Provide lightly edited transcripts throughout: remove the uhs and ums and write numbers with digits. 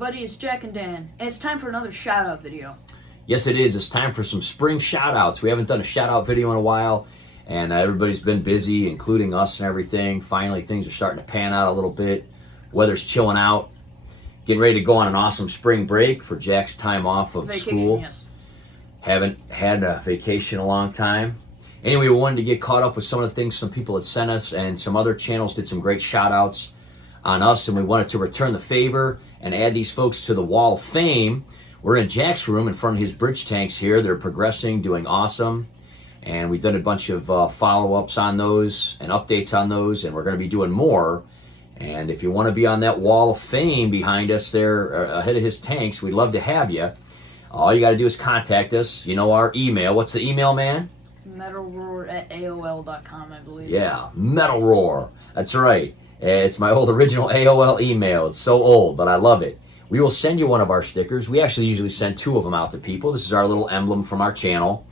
everybody, it's Jack and Dan, and it's time for another shout-out video. Yes, it is. It's time for some spring shout-outs. We haven't done a shout-out video in a while, and everybody's been busy, including us and everything. Finally, things are starting to pan out a little bit. Weather's chilling out. Getting ready to go on an awesome spring break for Jack's time off of school. Yes. Haven't had a vacation in a long time. Anyway, we wanted to get caught up with some of the things some people had sent us, and some other channels did some great shout-outs on us, and we wanted to return the favor and add these folks to the Wall of Fame. We're in Jack's room in front of his bridge tanks here. They're progressing, doing awesome, and we've done a bunch of follow-ups on those and updates on those, and we're going to be doing more. And if you want to be on that Wall of Fame behind us there ahead of his tanks, we'd love to have you. All you got to do is contact us. You know our email. What's the email, man? metalroar@aol.com, I believe. Yeah, metalroar. That's right. It's my old original AOL email. It's so old, but I love it. We will send you one of our stickers. We actually usually send 2 of them out to people. This is our little emblem from our channel.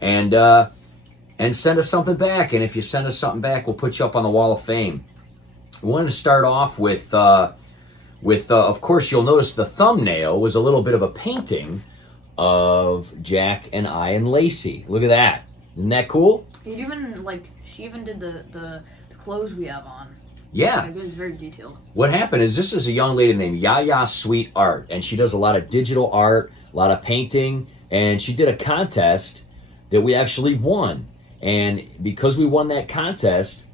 And send us something back. And if you send us something back, we'll put you up on the Wall of Fame. We wanted to start off with of course, you'll notice the thumbnail was a little bit of a painting of Jack and I and Lacey. Look at that. Isn't that cool? She even did the clothes we have on. Yeah. It was very detailed. What happened is this is a young lady named Yaya Sweet Art, and she does a lot of digital art, a lot of painting, and she did a contest that we actually won. And because we won that contest,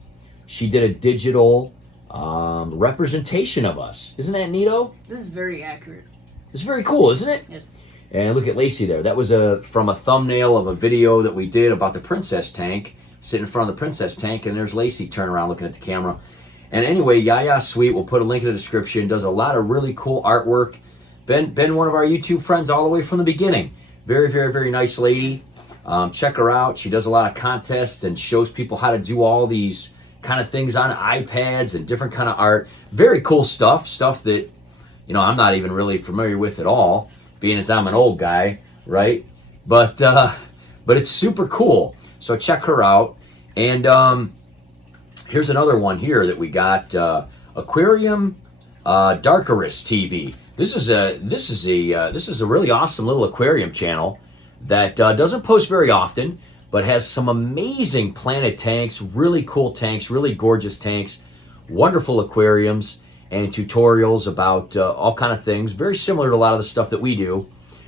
she did a digital representation of us. Isn't that neato? This is very accurate. It's very cool, isn't it? Yes. And look at Lacey there. That was from a thumbnail of a video that we did about the princess tank, sitting in front of the princess tank, and there's Lacey turning around looking at the camera. And anyway, Yaya Sweet, we'll put a link in the description, does a lot of really cool artwork. Been one of our YouTube friends all the way from the beginning. Very, very, very nice lady. Check her out. She does a lot of contests and shows people how to do all these kind of things on iPads and different kind of art. Very cool stuff that, I'm not even really familiar with at all, being as I'm an old guy, right? But it's super cool. So check her out. And here's another one here that we got. Aquarium Darkerous TV. This is a really awesome little aquarium channel that doesn't post very often, but has some amazing planet tanks, really cool tanks, really gorgeous tanks, wonderful aquariums, and tutorials about all kind of things. Very similar to a lot of the stuff that we do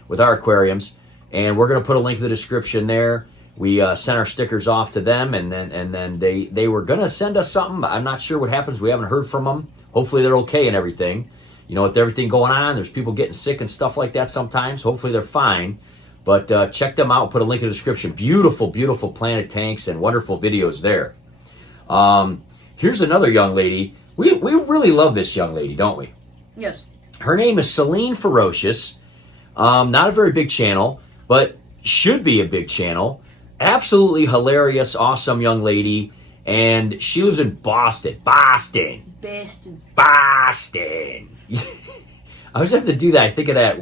with our aquariums. And we're going to put a link in the description there. We sent our stickers off to them, and then they were going to send us something. I'm not sure what happens. We haven't heard from them. Hopefully they're okay and everything. With everything going on, there's people getting sick and stuff like that sometimes. Hopefully they're fine. But check them out. Put a link in the description. Beautiful, beautiful planet tanks and wonderful videos there. Here's another young lady. We really love this young lady, don't we? Yes. Her name is Celine Ferocious. Not a very big channel, but should be a big channel. Absolutely hilarious, awesome young lady. And she lives in Boston. Boston. I always have to do that. I think of that.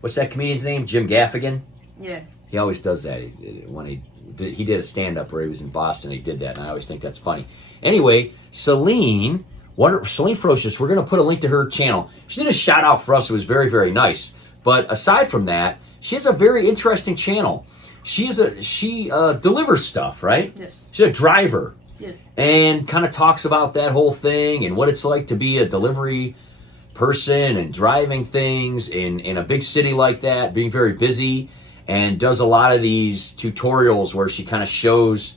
What's that comedian's name? Jim Gaffigan? Yeah. He always does that. When he did a stand-up where he was in Boston, he did that, and I always think that's funny. Anyway, Celine Ferocious, we're going to put a link to her channel. She did a shout-out for us. It was very, very nice. But aside from that, she has a very interesting channel. She delivers stuff, right? Yes. She's a driver. Yes. And kind of talks about that whole thing and what it's like to be a delivery person and driving things in a big city like that, being very busy, and does a lot of these tutorials where she kind of shows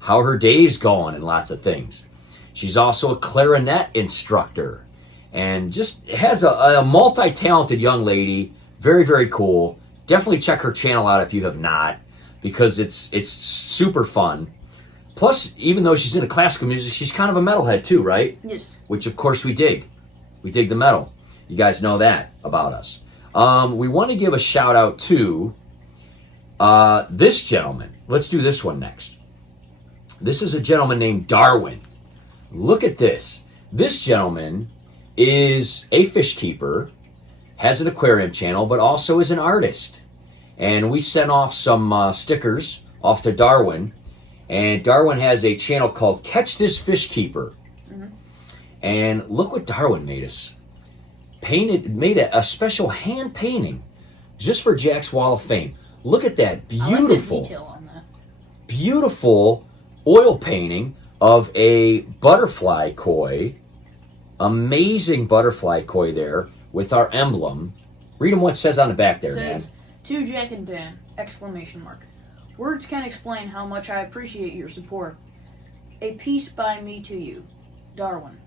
how her day's going and lots of things. She's also a clarinet instructor and just has a multi-talented young lady. Very, very cool. Definitely check her channel out if you have not, because it's super fun. Plus, even though she's into classical music, she's kind of a metalhead too, right? Yes. Which, of course, we dig. We dig the metal. You guys know that about us. We want to give a shout out to this gentleman. Let's do this one next. This is a gentleman named Darwin. Look at this. This gentleman is a fish keeper, has an aquarium channel, but also is an artist. And we sent off some stickers off to Darwin. And Darwin has a channel called Catch This Fish Keeper. Mm-hmm. And look what Darwin made us. made a special hand painting just for Jack's Wall of Fame. Look at that I like the beautiful, detail on that. beautiful oil painting of a butterfly koi. Amazing butterfly koi there with our emblem. Read them what it says on the back there, man. It says, "To Jack and Dan!" ! Words can't explain how much I appreciate your support. A piece by me to you, Darwin.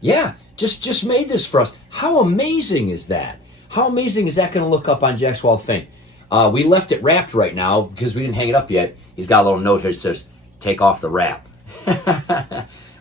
Yeah, just made this for us. How amazing is that? How amazing is that going to look up on Jack's Wall of Fame? We left it wrapped right now because we didn't hang it up yet. He's got a little note here that says, "Take off the wrap."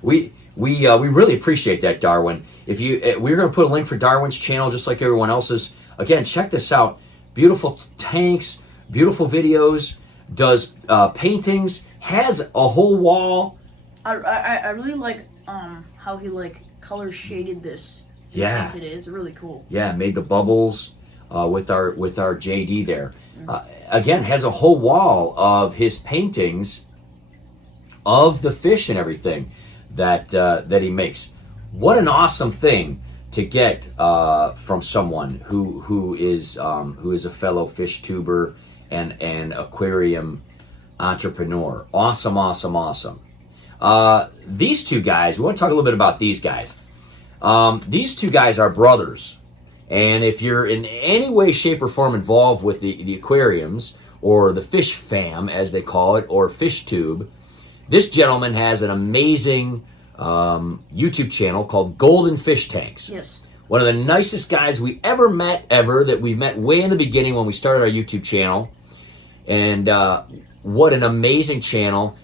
we really appreciate that, Darwin. If you, we're going to put a link for Darwin's channel just like everyone else's. Again, check this out. Beautiful tanks, beautiful videos, does paintings, has a whole wall. I really like how he like color shaded this. Yeah, Painted it. It's really cool. Yeah, made the bubbles with our JD there. Again, has a whole wall of his paintings of the fish and everything that he makes. What an awesome thing to get from someone who is a fellow fish tuber and aquarium entrepreneur. Awesome, awesome, awesome. These two guys, we want to talk a little bit about these guys. These two guys are brothers. And if you're in any way, shape, or form involved with the aquariums, or the fish fam, as they call it, or fish tube, this gentleman has an amazing YouTube channel called Golden Fish Tanks. Yes. One of the nicest guys we ever met, that we met way in the beginning when we started our YouTube channel. And what an amazing channel.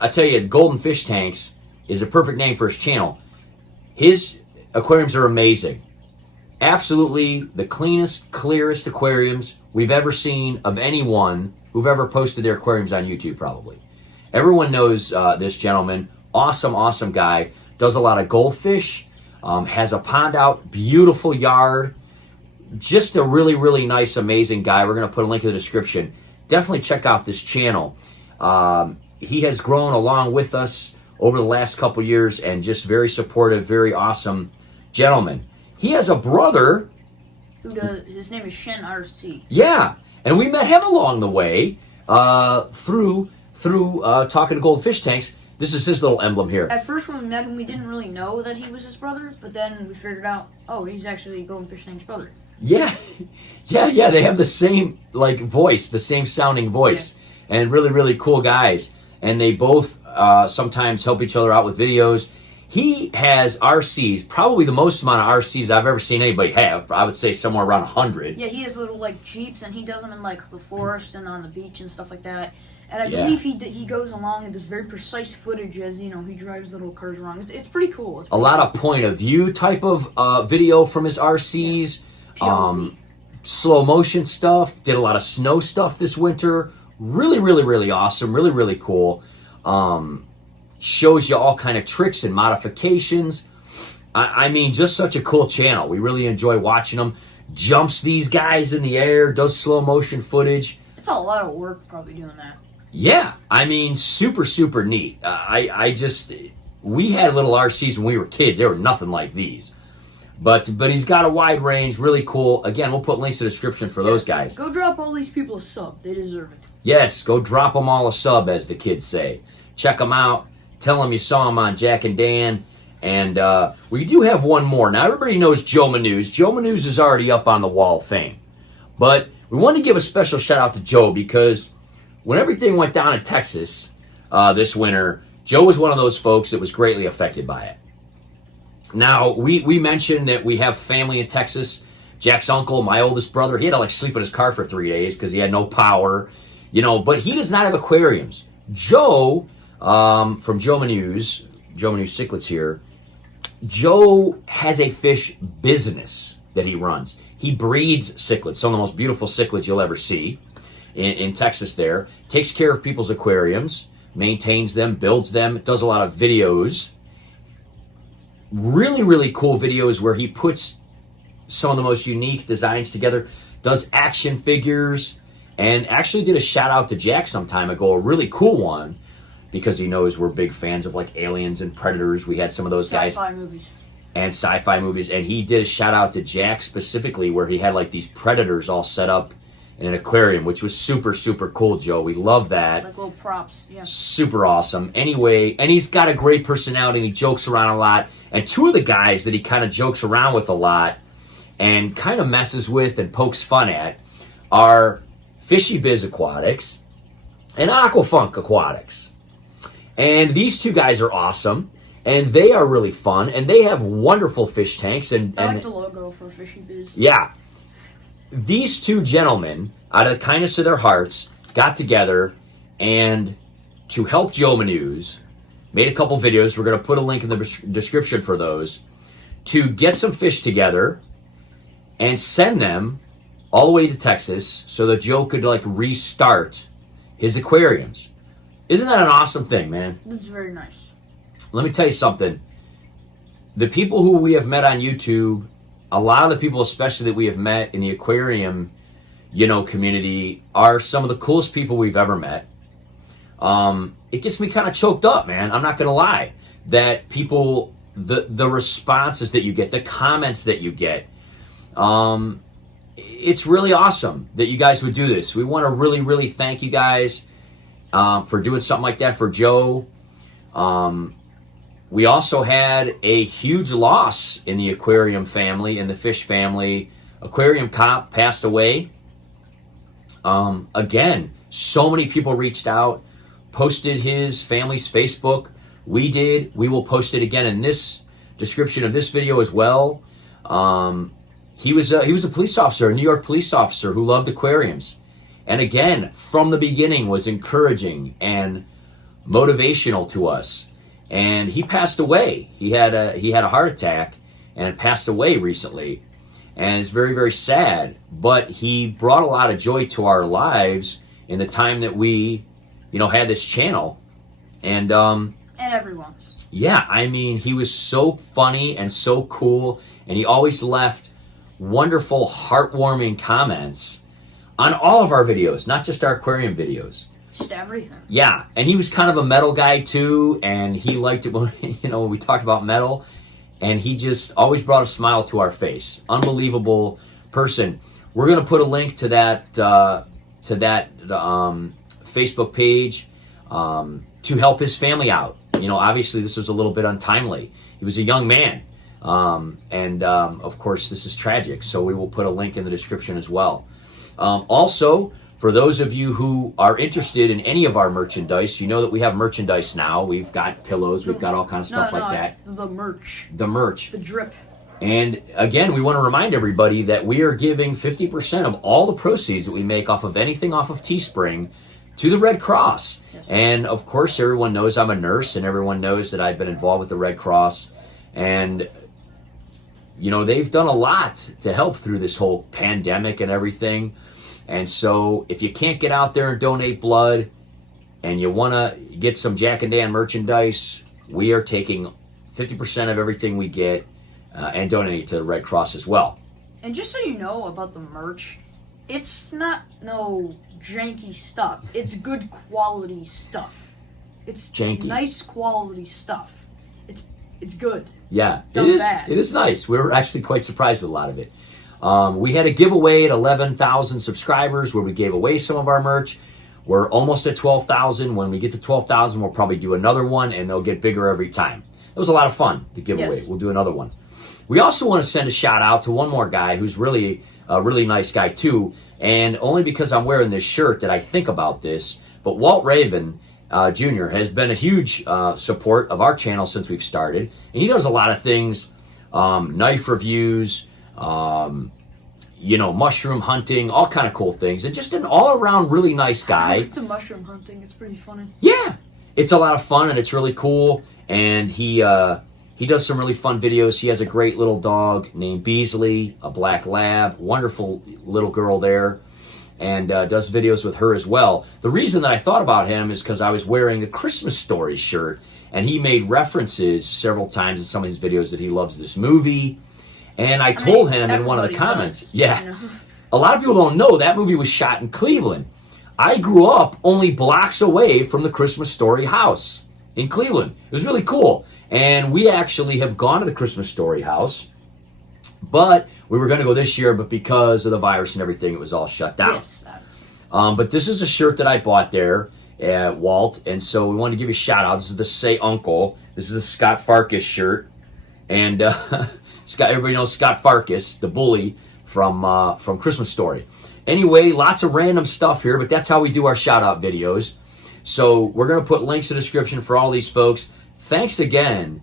I tell you, Golden Fish Tanks is a perfect name for his channel. His aquariums are amazing. Absolutely the cleanest, clearest aquariums we've ever seen of anyone who've ever posted their aquariums on YouTube, probably. Everyone knows this gentleman. Awesome, awesome guy. Does a lot of goldfish. Has a pond out. Beautiful yard. Just a really, really nice, amazing guy. We're going to put a link in the description. Definitely check out this channel. He has grown along with us over the last couple years and just very supportive, very awesome gentleman. He has a brother. His name is Shin RC. Yeah, and we met him along the way through talking to Golden Fish Tanks. This is his little emblem here. At first when we met him, we didn't really know that he was his brother, but then we figured out, oh, he's actually Golden Fish Tank's brother. Yeah. They have the same voice, the same sounding voice, and really, really cool guys. And they both sometimes help each other out with videos. He has RCs, probably the most amount of RCs I've ever seen anybody have. I would say somewhere around 100. Yeah, he has little Jeeps, and he does them in the forest and on the beach and stuff like that. And I believe he goes along in this very precise footage as he drives little cars around. It's pretty cool. A lot of point of view type of video from his RCs. POV. Slow motion stuff. Did a lot of snow stuff this winter. Really, really, really awesome. Really, really cool. Shows you all kind of tricks and modifications. I mean, just such a cool channel. We really enjoy watching him. Jumps these guys in the air. Does slow motion footage. It's a lot of work probably doing that. Yeah, I mean, super, super neat. We had little RCs when we were kids. They were nothing like these. But he's got a wide range, really cool. Again, we'll put links in the description for those guys. Go drop all these people a sub. They deserve it. Yes, go drop them all a sub, as the kids say. Check them out. Tell them you saw them on Jack and Dan. And we do have one more. Now, everybody knows Joe Manuse. Joe Manuse is already up on the Wall of Fame. But we wanted to give a special shout out to Joe because when everything went down in Texas this winter, Joe was one of those folks that was greatly affected by it. Now, we mentioned that we have family in Texas. Jack's uncle, my oldest brother, he had to sleep in his car for 3 days because he had no power. But he does not have aquariums. Joe, from Joe Manuse Cichlids here, Joe has a fish business that he runs. He breeds cichlids, some of the most beautiful cichlids you'll ever see in Texas there. Takes care of people's aquariums, maintains them, builds them, does a lot of videos. Really, really cool videos where he puts some of the most unique designs together, does action figures, and actually did a shout out to Jack some time ago, a really cool one, because he knows we're big fans of Aliens and Predators. We had some of those guys. Sci-fi movies. and sci-fi movies. And he did a shout out to Jack specifically, where he had like these predators all set up in an aquarium, which was super, super cool, Joe. We love that. Like little props, yeah. Super awesome. Anyway, and he's got a great personality, and he jokes around a lot. And two of the guys that he kind of jokes around with a lot and kind of messes with and pokes fun at are Fishy Biz Aquatics and Aquafunk Aquatics. And these two guys are awesome, and they are really fun, and they have wonderful fish tanks. And I like the logo for Fishy Biz. Yeah. These two gentlemen, out of the kindness of their hearts, got together and, to help Joe Manuse, made a couple videos. We're going to put a link in the description for those, to get some fish together and send them all the way to Texas so that Joe could like restart his aquariums. Isn't that an awesome thing, man? This is very nice. Let me tell you something. The people who we have met on YouTube, a lot of the people especially that we have met in the aquarium, community, are some of the coolest people we've ever met. It gets me kind of choked up, man. I'm not going to lie. That people, the responses that you get, the comments that you get, it's really awesome that you guys would do this. We want to really, really thank you guys for doing something like that for Joe. We also had a huge loss in the aquarium family, in the fish family. Aquarium Cop passed away. Again, so many people reached out, posted his family's Facebook. We did. We will post it again in this description of this video as well. He was a police officer, a New York police officer who loved aquariums. And again, from the beginning was encouraging and motivational to us. And he passed away. He had a heart attack and passed away recently. And it's very, very sad. But he brought a lot of joy to our lives in the time that we, had this channel. And everyone's. Yeah, I mean, he was so funny and so cool. And he always left wonderful, heartwarming comments on all of our videos, not just our aquarium videos. Just everything. Yeah, and he was kind of a metal guy too, and he liked it when when we talked about metal, and he just always brought a smile to our face. Unbelievable person. We're gonna put a link to that Facebook page to help his family out. Obviously this was a little bit untimely. He was a young man, and of course this is tragic. So we will put a link in the description as well. Also, for those of you who are interested in any of our merchandise, you know that we have merchandise now. We've got pillows, we've got all kinds of stuff like that. It's the merch. The merch. The drip. And again, we want to remind everybody that we are giving 50% of all the proceeds that we make off of anything off of Teespring to the Red Cross. Yes. And of course, everyone knows I'm a nurse, and everyone knows that I've been involved with the Red Cross. And they've done a lot to help through this whole pandemic and everything. And so if you can't get out there and donate blood and you want to get some Jack and Dan merchandise, we are taking 50% of everything we get and donating it to the Red Cross as well. And just so you know about the merch, it's not no janky stuff. It's good quality stuff. It's janky. Nice quality stuff. It's good. Yeah, it is. Bad. It is nice. We were actually quite surprised with a lot of it. We had a giveaway at 11,000 subscribers where we gave away some of our merch. We're almost at 12,000. When we get to 12,000, we'll probably do another one, and they'll get bigger every time. It was a lot of fun to give away. We'll do another one. We also want to send a shout out to one more guy who's really a really nice guy too, and only because I'm wearing this shirt did I think about this. But Walt Raven Jr. has been a huge support of our channel since we've started, and he does a lot of things, knife reviews, mushroom hunting, all kind of cool things, and just an all-around really nice guy. I like the mushroom hunting. It's pretty funny. Yeah, it's a lot of fun, and it's really cool, and he does some really fun videos. He has a great little dog named Beasley, a black lab, wonderful little girl there, and does videos with her as well. The reason that I thought about him is because I was wearing the Christmas Story shirt, and he made references several times in some of his videos that he loves this movie. And I told him in one of the comments, a lot of people don't know that movie was shot in Cleveland. I grew up only blocks away from the Christmas Story house in Cleveland. It was really cool. And we actually have gone to the Christmas Story house, but we were going to go this year, but because of the virus and everything, it was all shut down. Yes. But this is a shirt that I bought there at Walt, and so we wanted to give you a shout out. This is the Say Uncle. This is a Scott Farkas shirt, and Scott. Everybody knows Scott Farkas, the bully from Christmas Story. Anyway, lots of random stuff here, but that's how we do our shout out videos. So we're going to put links in the description for all these folks. Thanks again,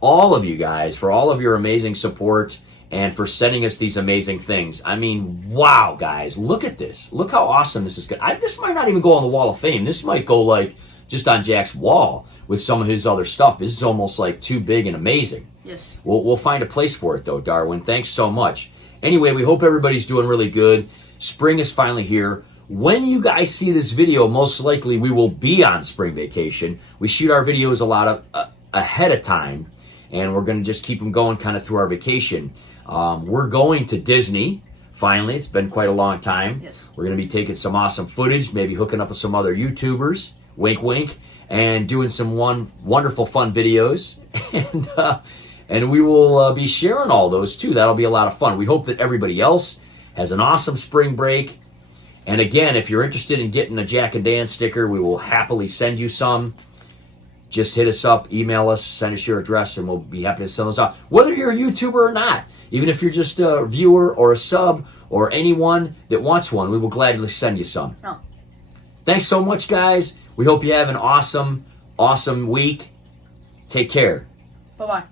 all of you guys, for all of your amazing support and for sending us these amazing things. I mean, wow, guys, look at this. Look how awesome this is. This might not even go on the Wall of Fame. This might go like just on Jack's wall with some of his other stuff. This is almost like too big and amazing. Yes. We'll find a place for it, though, Darwin. Thanks so much. Anyway, we hope everybody's doing really good. Spring is finally here. When you guys see this video, most likely we will be on spring vacation. We shoot our videos a lot of ahead of time, and we're going to just keep them going kind of through our vacation. We're going to Disney, finally. It's been quite a long time. Yes. We're going to be taking some awesome footage, maybe hooking up with some other YouTubers, wink, wink, and doing some wonderful, fun videos. And we will be sharing all those, too. That'll be a lot of fun. We hope that everybody else has an awesome spring break. And again, if you're interested in getting a Jack and Dan sticker, we will happily send you some. Just hit us up, email us, send us your address, and we'll be happy to send those out. Whether you're a YouTuber or not, even if you're just a viewer or a sub or anyone that wants one, we will gladly send you some. Oh. Thanks so much, guys. We hope you have an awesome, awesome week. Take care. Bye-bye.